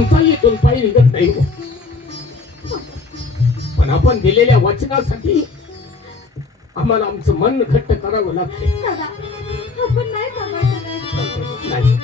आमचा इथून पायी निघत नाही हो. पण आपण दिलेल्या वचनासाठी आम्हाला आमचं मन घट्ट करावं लागते. दादा आपण नाही थांबायचं नाही.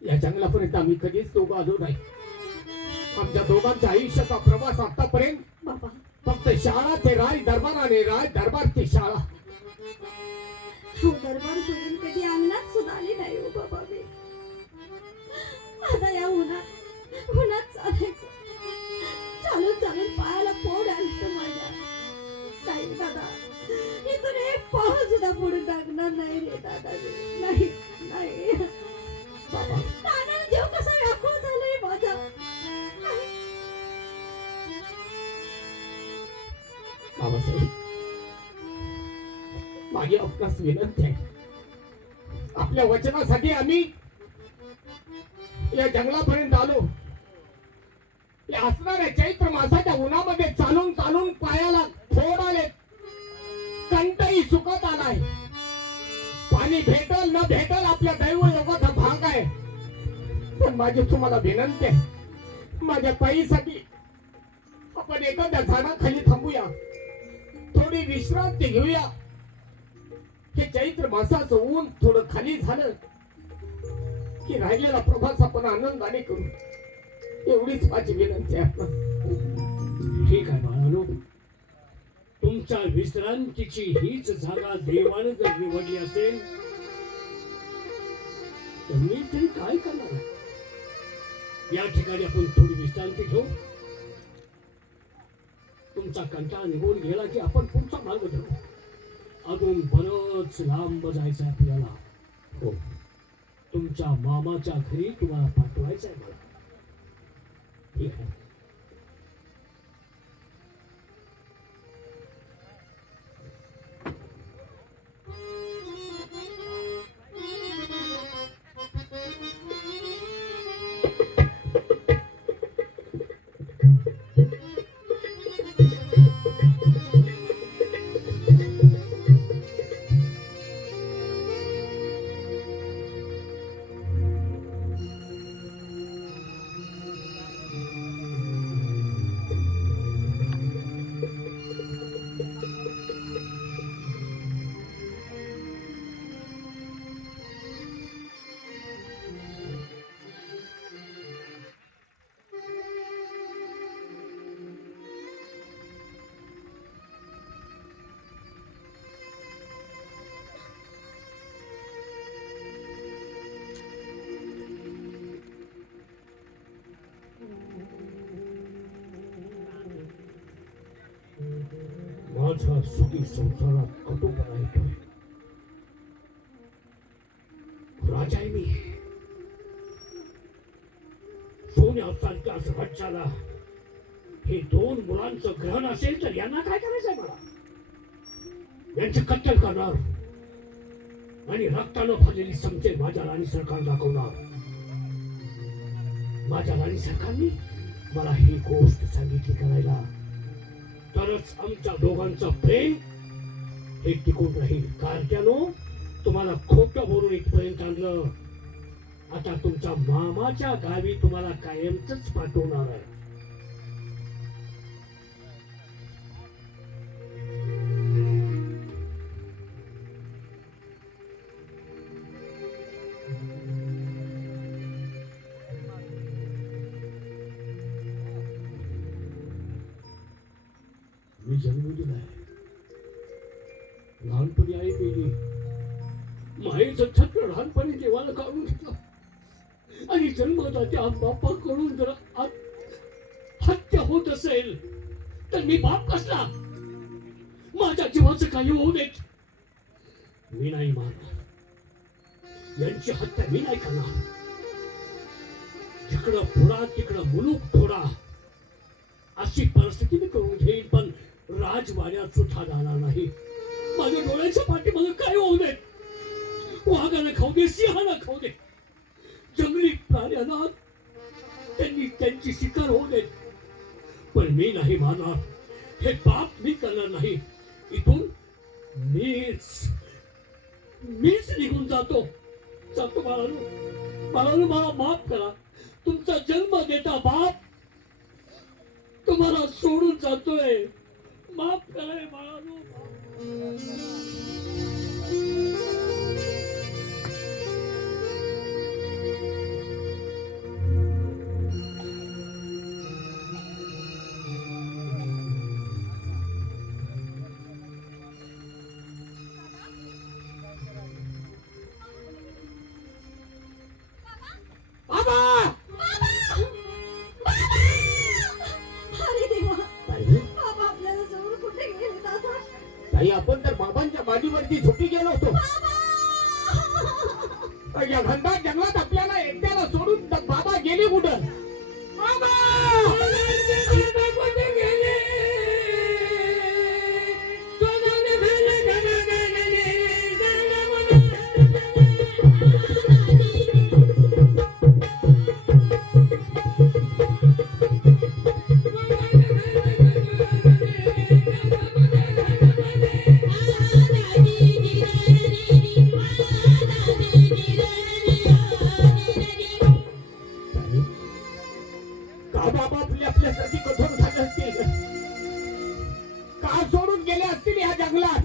या जंगलापर्यंत आम्ही कधीच दोघं आलो नाही. आमच्या दोघांच्या आयुष्याचा प्रवास आतापर्यंत बाबा फक्त शाळा ते राय दरबार आणि राय दरबार ते शाळा. हो दरबार सोडून कधी अंगणात सुद्धा आली नाही हो बाबा मी. आता या उन्हात चालायचं चालून चालून पायाला फोड आलं माझ्या. नाही दादा इथून एक पाऊल सुद्धा पुढे टाकणार नाही रे दादा नाही नाही. बाबा नानाला देव कसा व्याकुळ झालाय माझा. बाबासाहेब माझी आपणास विनंती आहे. आपल्या वचनासाठी आम्ही या जंगलापर्यंत आलो. या असणाऱ्या चैत्र मासाच्या उन्हामध्ये चालून चालून पायाला फोड आले. कंठही सुकत आलाय. पाणी भेटल न भेटल आपल्या दैव योगाचा भाग आहे. पण माझी तुम्हाला विनंती आहे, माझ्या पायीसाठी आपण एखाद्या झाडाखाली थांबूया, थोडी विश्रांती घेऊया. हे चैत्र मासाचं ऊन थोडं खाली झालं की राहिलेला प्रवास आपण आनंदाने करू. एवढीच माझी विनंती आहे. ठीक आहे बाळानो, तुमच्या विश्रांतीची हीच जागा देवाने जर निवडली असेल तर मी तरी काय करणार आहे. या ठिकाणी आपण थोडी विश्रांती घेऊ. तुमचा कंटाळा निघून गेला की आपण पुढचा मार्ग धरू. अजून बरंच लांब जायचं आपल्याला. हो, तुमच्या मामाच्या घरी तुम्हाला पाठवायचं आहे मला. ठीक आहे. माझ्या सुखी संसारात कटोपणा येतोय. राजा आहे मी. सोन्यासारख्या राज्याला हे 2 मुलांचं ग्रहण असेल तर यांना काय करायचंय मला. यांची कत्तल करणार आणि रक्तानं भरलेली समजेल माझ्या राणी सरकार दाखवणार. माझ्या राणी सरकारने मला ही गोष्ट सांगितली करायला, तरच आमच्या दोघांचं प्रेम हे टिकून राहील. कारट्यानो, तुम्हाला खोटं बोलून इथपर्यंत आणलं. आता तुमच्या मामाच्या गावी तुम्हाला कायमच पाठवणार आहे. जन्म दिलाय. लहानपणी आई गेली, माईचं छत्र लहानपणी देवाला काढून घेतलं आणि जन्मदात्या बापाकडून जर हत्या होत असेल तर मी बाप कसला? माझ्या जीवाचं काही होऊ देत. मी नाही मारणार, यांची हत्या मी नाही करणार. जिकडं पुरा तिकडं मुलूक थोडा अशी परिस्थिती मी करून घेईन, पण राजवाड्यात सुद्धा जाणार नाही. माझ्या डोळ्याच्या पाठीमागे काय होऊ दे, वाघाला खाऊ दे, सिंहाला खाऊ दे, जंगली प्राण्यांना त्यांनी त्यांची शिकार होऊ दे, पण मी नाही मारणार. हे पाप मी करणार नाही. इथून मीच निघून जातो. बाळांनो, मला माफ करा. तुमचा जन्म देता बाप तुम्हाला सोडून जातोय. माफ करा बाळांनो. बाबा! अरे देवा, ताई, बाबा आपल्याला सोडून कुठे गेले दादा? ताई, आपण तर बाबांच्या बाजूवरती झोपी गेलो होतो. या घनदाट जंगलात आपल्याला एकट्याला सोडून बाबा गेले कुठं? बाबा! का बाबा आपल्यासाठी कठोर झाले असतील? का सोडून गेले असतील या जंगलात?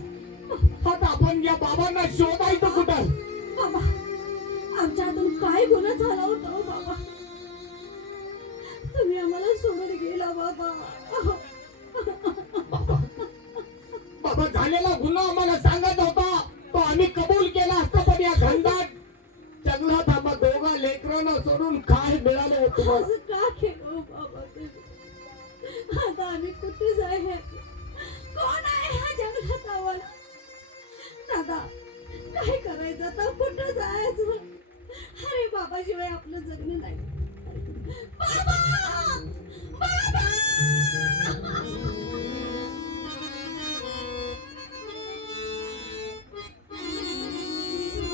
आता आपण या बाबांना शोधायचं कुठं? बाबा, आमच्या हातून काय गुन्हा झाला होता हो बाबा? तुम्ही आम्हाला सोडून गेला बाबा. बाबा, बाबा, झालेला गुन्हा आम्हाला सांगत होता, तो आम्ही कबूल केला असतो, पण या घनदाट जंगलात आम्हा दोघा लेकरांना सोडून काय मिळालं होतं तुम्हाला? असं का केलं हो बाबा तुम्ही? आता आम्ही कुठे जायचं? कोण आहे ह्या जंगलात आम्हाला? दादा, काय करायचं आता? कुठं जायचं? अरे बाबाशिवाय आपलं जगणं नाही. बाबा! बाबा!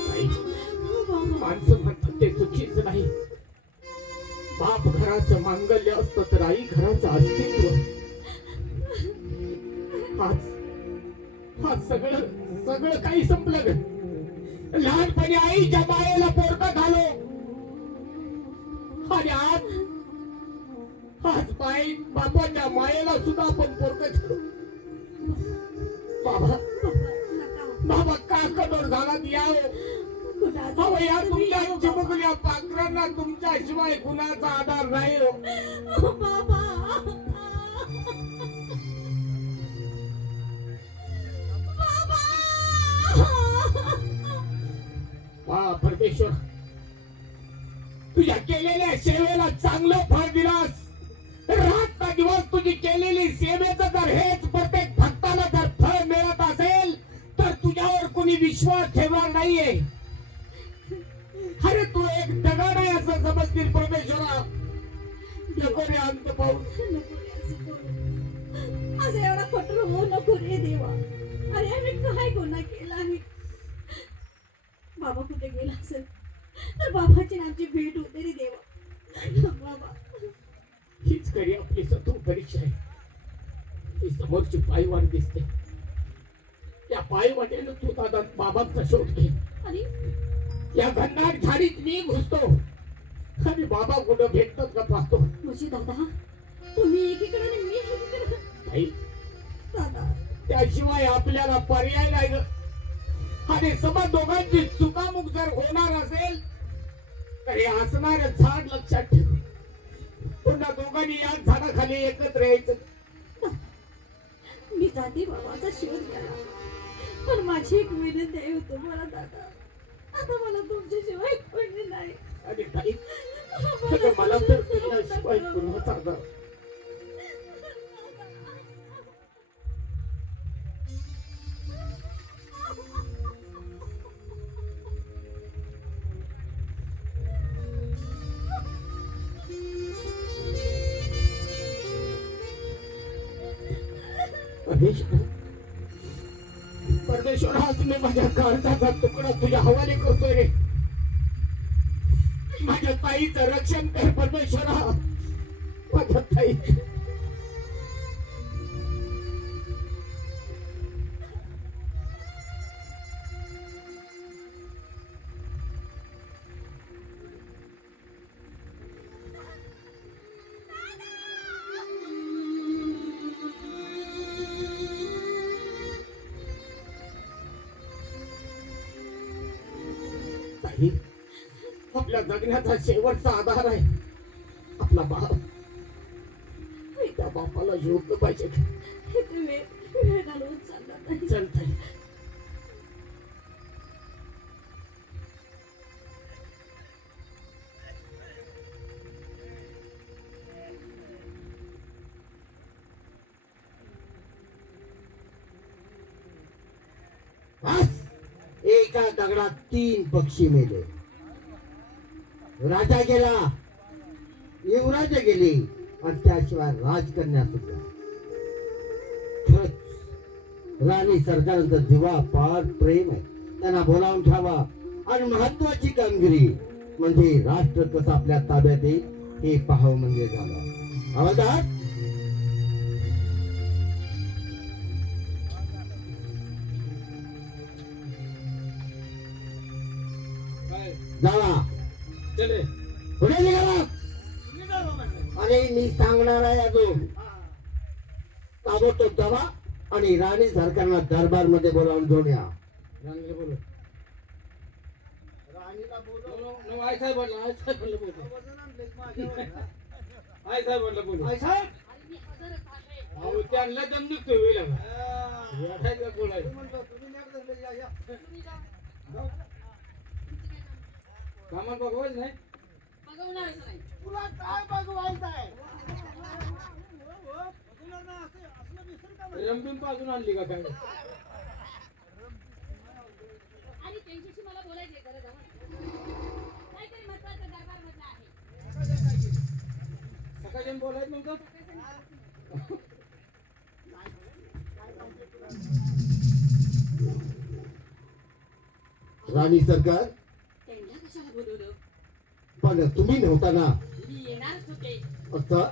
ताई, हो बाबा. माणसं म्हणतात ते चुकीचं नाही. बाप घराचं मांगल्य असतं तर आई घराचं अस्तित्व. आज सगळं काही संपलं ग. लहानपणी आईच्या मायेला पोरकं घालो आणि आज बापाच्या मायेला सुद्धा आपण पोरकं घालो. बाबा, नका. बाबा का कठोर झाला यावं? कुठं अहो, या जायचं तुम्ही? तुमच्या चिमुकल्या पाखरांना तुमच्याशिवाय कुणाचा आधार नाही हो. बाबा! परमेश्वर, तुझ्या केलेल्या सेवेला चांगलं फळ दिलास. रात ना दिवस तुझी केलेली सेवेचं जर हेच प्रत्येक भक्ताला जर फळ मिळत असेल तर तुझ्यावर कोणी विश्वास ठेवणार नाहीये. अरे तू एक दगड आहे असं समजतील परमेश्वरा. नको रे अंत पाऊस. नको रे असं करू. असं एवढा कठोर होऊ नको रे देवा. अरे आम्ही काय गुन्हा केला? आम्ही बाबा कुठे गेला असेल तर बाबाची आमची भेट होते रे देवा. बाबा, हीच खरी आपली सत्व परीक्षा आहे. ही समोरची पायवाट दिसते. त्या पायवाटेनं तू दादा बाबांचा शोध घे. आणि या घनदाट झाडीत मी घुसतो आणि बाबा कुठं भेटतात का पाहतो. म्हणजे दादा, तुम्ही एकीकडे आणि मी एकीकडे. ताई, दादा, त्याशिवाय आपल्याला पर्याय नाही ग. आणि समज दोघांची चुकामुक जर होणार असेल तर हे असणारं झाड लक्षात ठेव. पुन्हा दोघांनी या झाडाखाली एकत्र यायचं. मी जाते बाबाचा शोध घ्यायला. पण माझी एक विनंती आहे होतो मला दादा, आता मला तुमच्याशिवाय कोणी नाही. आणि ताई मला तर तुझ्याशिवाय कोणाचा आधार. परमेश्वर आज मी माझ्या काळजाचा तुकडा तुझ्या हवाले करतोय रे. माझ्या ताईचं रक्षण कर परमेश्वरा. माझ्या ताई ताई आपल्या जगण्याचा शेवटचा आधार आहे आपला बाप. त्या बापाला योग्य पाहिजे. हे तुम्ही वेळ घालवून चालला नाही. चल ताई. एका दगडात 3 पक्षी मेले. राजा गेला, युवराज गेले आणि त्याशिवाय राजकन्या सुद्धा. खरंच राणी सरकारांचा जीवापाड प्रेम आहे. त्यांना बोलावून ठेवा आणि महत्वाची कामगिरी म्हणजे राष्ट्र कसं आपल्या ताब्यात येईल हे पाहावं म्हणजे झालं. हवालदार जावा. चले कुठे निघाला? अरे मी सांगणार आहे अजून. ताबडतोब जावा आणि राणी सरकारला दरबार मध्ये बोलावून घेऊन या. राणीला बोलव. राणीला बोलव. नो आई साहेब बोलला. आई साहेब बोलला बोलव. आई साहेब बोलला बोलव. आई साहेब अहो त्यांना दम निघतोय वेळ लागा. बोलायचं कामाला बघवायच नाही. तुला काय बघवायचं आहे? रमबीम पाजून आणली का काय? आणि त्यांच्याशी मला बोलायची गरज आहे. काहीतरी महत्त्वाचं दरबारमधलं आहे. सकाळी बोलायचं नव्हतं. राणी सरकार त्यांना कशाला बोलवलं? पण तुम्ही नव्हता ना. मी येणारच होते. असं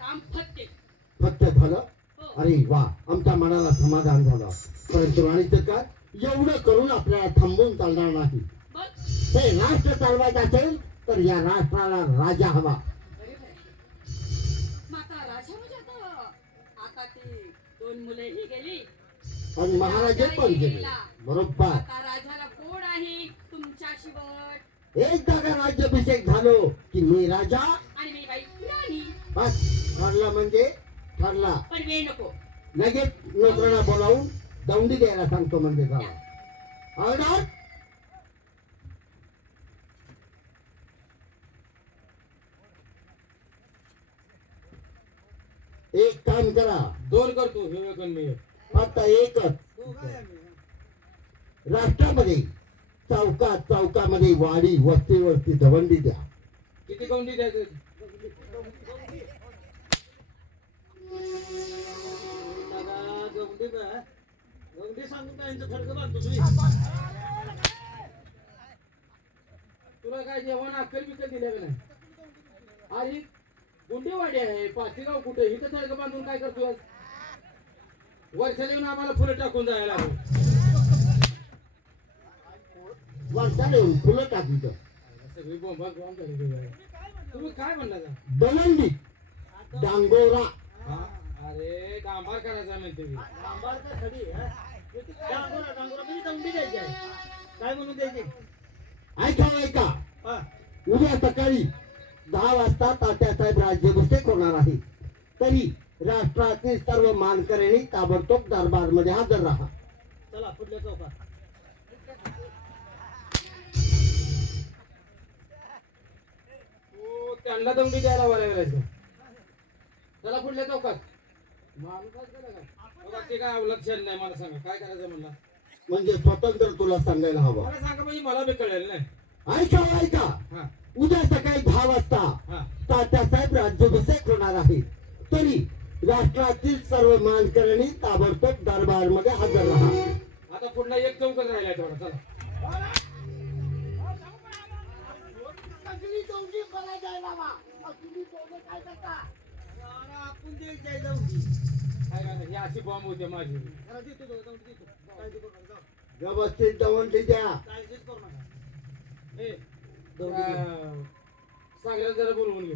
काम फत्ते. फक्त झालं. हो. अरे वा, आमच्या मनाला समाधान झालं. परंतु राणी सरकार एवढं करून आपल्याला थांबवून चालणार नाही. बोल. हे राष्ट्र चालवायचं असेल तर या राष्ट्राला राजा हवा. बरोबर आहे. मग आता राजा म्हणजे आता ती 2 मुले ही गेली. आणि महाराजे पण गेले. बरोबर. आता राजाला कोण आहे तुमच्या शिवट? एकदा का राज्याभिषेक झालो की मी राजा आणि मी बाई राणी. बस. ठरला म्हणजे ठरला. पण वेळ नको. लगेच नोकरांना बोलावून दौंडी द्यायला सांगतो म्हणजे झाला. हवलदार एक काम करा. 2 करतो हे वेगळं नाही. फक्त एकच. राष्ट्रामध्ये चौकामध्ये वाडी वस्ती दवंडी द्या. किती गवंडी द्यायचं? तुला काय जेवण अक्कल बिक्कल दिल्या का नाही? आणि गुंडेवाडी आहे पाचीगाव कुठे इथं थडकं बांधून काय करतोय? वर्षाला येऊन आम्हाला फुलं टाकून जायला लागलं. वर्षाला येऊन फुलं टाकीत सगळी बोंबा बॉम्ब झाली तुझ्या. तुम्ही काय म्हणला का? दवंडी डांगोरा. हा? अरे डांबार करायचा म्हणते मी. काय म्हणून द्यायचे? ऐका उद्या सकाळी 10 वाजता तात्यासाहेब राज्याभिषेक होणार आहे. तरी राष्ट्रातील सर्व मानकऱ्यांनी ताबडतोब दरबारमध्ये हजर राहा. चला पुढल्या चौकात. हो, त्यांना दमडी द्यायला बोलायला चला पुढल्या चौकात. माणूस गेला का? बघा, ते काय अवलक्षण नाही. मला सांगा काय करायचं म्हणला. म्हणजे स्वतंत्र तुला सांगायला हवं. मला सांगा म्हणजे मला बी कळेल नाही. ऐका हा उद्या सकाळी 10 वाजता हा तात्यासाहेब राज्याभिषेक होणार आहे. तरी राष्ट्रातील सर्व मानकऱ्यांनी ताबडतोब दरबारमध्ये हजर राहा. आता पुढला एक चौकच राहिला तेवढा. चला काय नाही, ही अशी बॉम्ब होते माझी. व्यवस्थित दवंडी द्या. सागऱ्याला जरा बोलवून घे.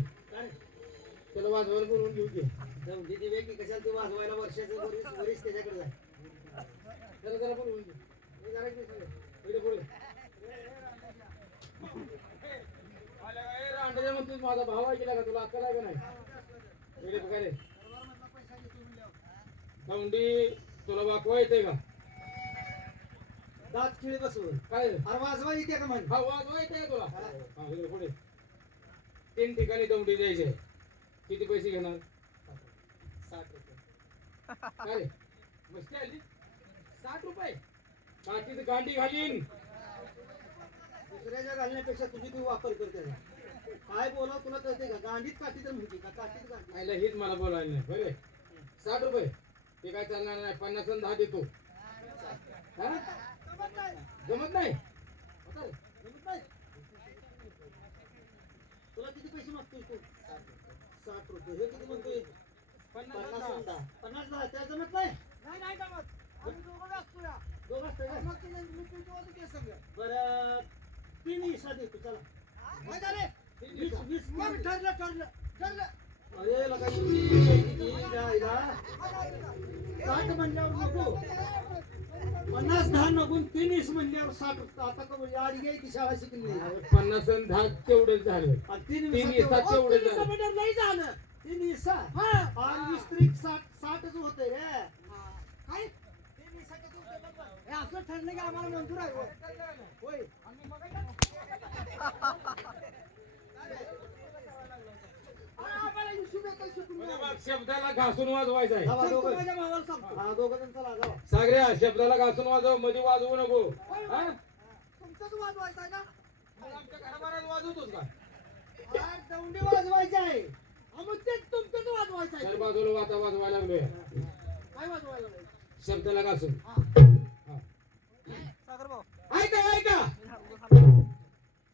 त्याला वाजवायला बोलवून घेऊ घे. कशाला तू वाजवायला वर्षाचं वरीस त्याच्याकडे जाय. त्याला जरा बोलवून घे. हे जरा इकडे सगळे. इकडे बोलव. आला का? ए, रांडच्या म्हणतोस माझा भाव आहे गेला का? तुला अक्कल आहे का नाही? इकडे बघा रे. दौंडी तुला वाकवा येते का? दात खिळी बसवून काय अरे वाजवा येते का म्हण. हा वाजवा येते तुला? हा इकडे पुढे 3 ठिकाणी दौंडी द्यायचे. किती पैसे घेणार? 60 रुपये. काय रे? मस्ती आली? 60 रुपये? काठीत गांडी घालीन. दुसऱ्याच्या घालण्यापेक्षा तुझी तू वापर करते ना. काय बोलाव तुला कळते का? गांडीत काठी तर म्हणते का? काठीत गांडी. आईला हेच मला बोलायला नाही बरे. 60 रुपये ते काय चालणार नाही. 50 आणि 10 देतो. हा? जमत नाही. आता रे, जमत नाही. तुला किती पैसे मागतोय तू? 60 रुपये. हे किती म्हणतोय? 50 म्हणता. 50 दहा. त्या जमत नाही. दोघं असतं का? बरं 3 हिस्सा देतो. चला 20 अरे लगा 60 म्हणल्यावर नको. 50 10 नको. 3 हिस्सा म्हणल्यावर 60. आता का म्हणजे आडी घ्यायची शाळा शिकली नाही. 50 आणि 10 तेवढंच झालं. 3 3 हिस्सा तेवढंच झालं. नाही झालं. 3 हिस्सा आणि 20 त्रिक 60च होतंय रे. काय 3 हिस्साचं होतंय बरोबर. हे असं ठरलं की आम्हाला मंजूर आहे होय. शब्दाला घासून वाजवायचा आहे. माझ्या भावाला सांगतो. हा दोघं जण चला जाऊ. सागऱ्या शब्दाला घासून वाजव. मध्ये वाजवू नको. हा? तुमचंच वाजवायचं आहे ना. मग आमच्या घराबाहेर वाजवतोस का? यार दौंडी वाजवायची आहे. मग तेच तुमचंच वाजवायचं चार आहे. बाजूला आता वाजवायला लागलोय. काय वाजवायला लागेल? शब्दाला घासून. सागर भाऊ ऐका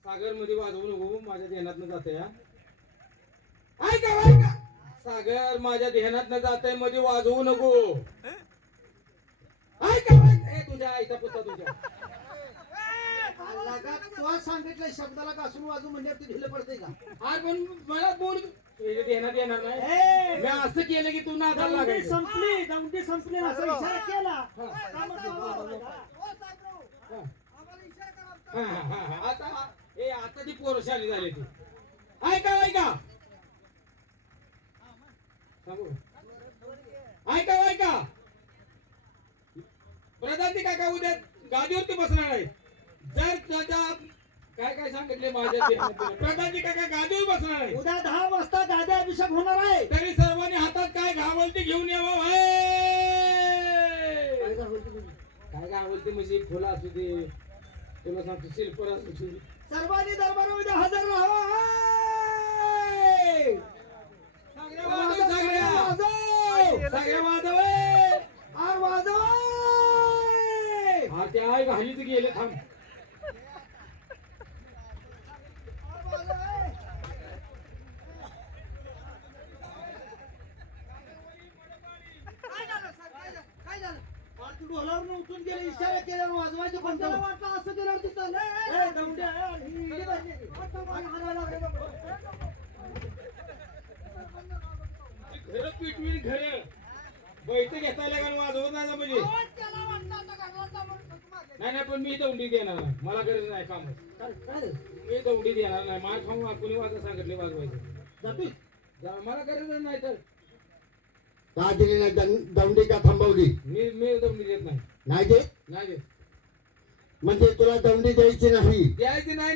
सागर मध्ये वाजवू नको. माझ्या ध्यानात न जाते. ऐका सागर माझ्या ध्यानात न जाते. मध्ये वाजवू नको. ऐका ए तुझ्या आईचा पुत्ता तुझ्या. तुला सांगितलं शब्दाला घासून वाजू म्हणजे तू ढिलं पडते का? आज पण मला बोल तुझ्या ध्यानात येणार नाही. ए, मी असं केलं की तू नादाला दौंडी लागायचं. संपली दौंडी संपली असा इशारा केला. हा. आता ती पोरशाली झाली ती. ऐका सांगू ऐका प्रधानजी काका उद्या गादीवरती बसणार आहे. जर त्याच्या काय सांगितले माझ्या ध्यानात प्रधानजी काका गादीवर बसणार आहे. उद्या 10 वाजता गाद्या अभिषेक होणार आहे. तरी सर्वांनी हातात काय घावल ते घेऊन यावं. काय घावल ते म्हणजे फुलं असू दे. तुला सांगतो शिल्पर असू दे. सर्वांनी दरबारामध्ये हजर राहावं. सगळ्या वाजव हा ते आहे घालीच गेले. थांब काय झालं? तू ढोलावरून उठून गेले इशारा केल्यावर वाजवायचे पण त्याला वाटलं असं केल्यावर तिथं घर पिटवीन घर बैठक घेतायला का वाजवत नाही म्हणजे नाही पण मी दौंडी देणार नाही. मला गरज नाही काम. मी दौंडी देणार नाही. मार खाऊन कोणी वाजता सांगितले वाजवायचं. जातोय मला गरज नाही तर का दिली नाही दंडी का थांबवली? मी दमडी देत नाही. नाही देत नाही देत. म्हणजे तुला दंडी द्यायची नाही? द्यायची नाही.